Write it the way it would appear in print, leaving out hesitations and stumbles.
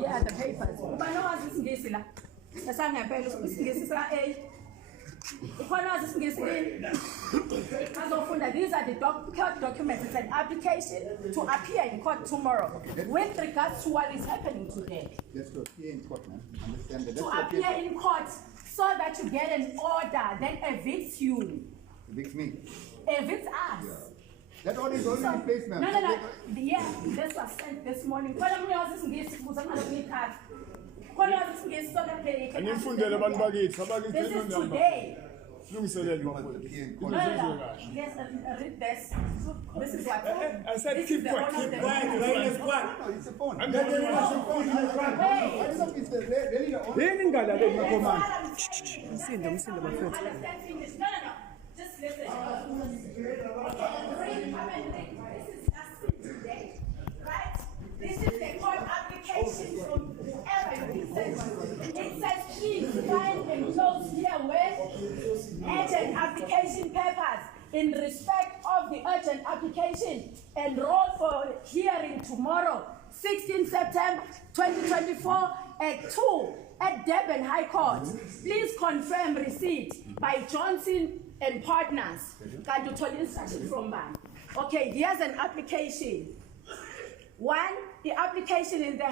Yeah, the papers. Ubani wazi Isingisi la? Esangempela Isingisi sa A. Ukhona wazi Isingisi yini? Azofunda. These are the court documents. It's an application to appear in court tomorrow with regards to what is happening today. Let's go appear in court, man. Understand that? To appear in court so that you get an order that evicts you. Evicts me. Evicts us. Yeah. That order is already in place, ma'am. No. Yeah, this was sent this morning. This is today. No, Yes, read this. This is what I said keep quiet. No, it's a phone. Wait. It's really the order. Understand English. No. Just listen. This is nothing today, right? This is the court application from whoever you sent. It says please find enclosed here with urgent application papers in respect of the urgent application enrolled for hearing tomorrow, 16 September 2024 at 2 at Durban High Court. Please confirm receipt by Johnson and Partners. Can you tell instruction from man? Okay, here's an application. One, the application in the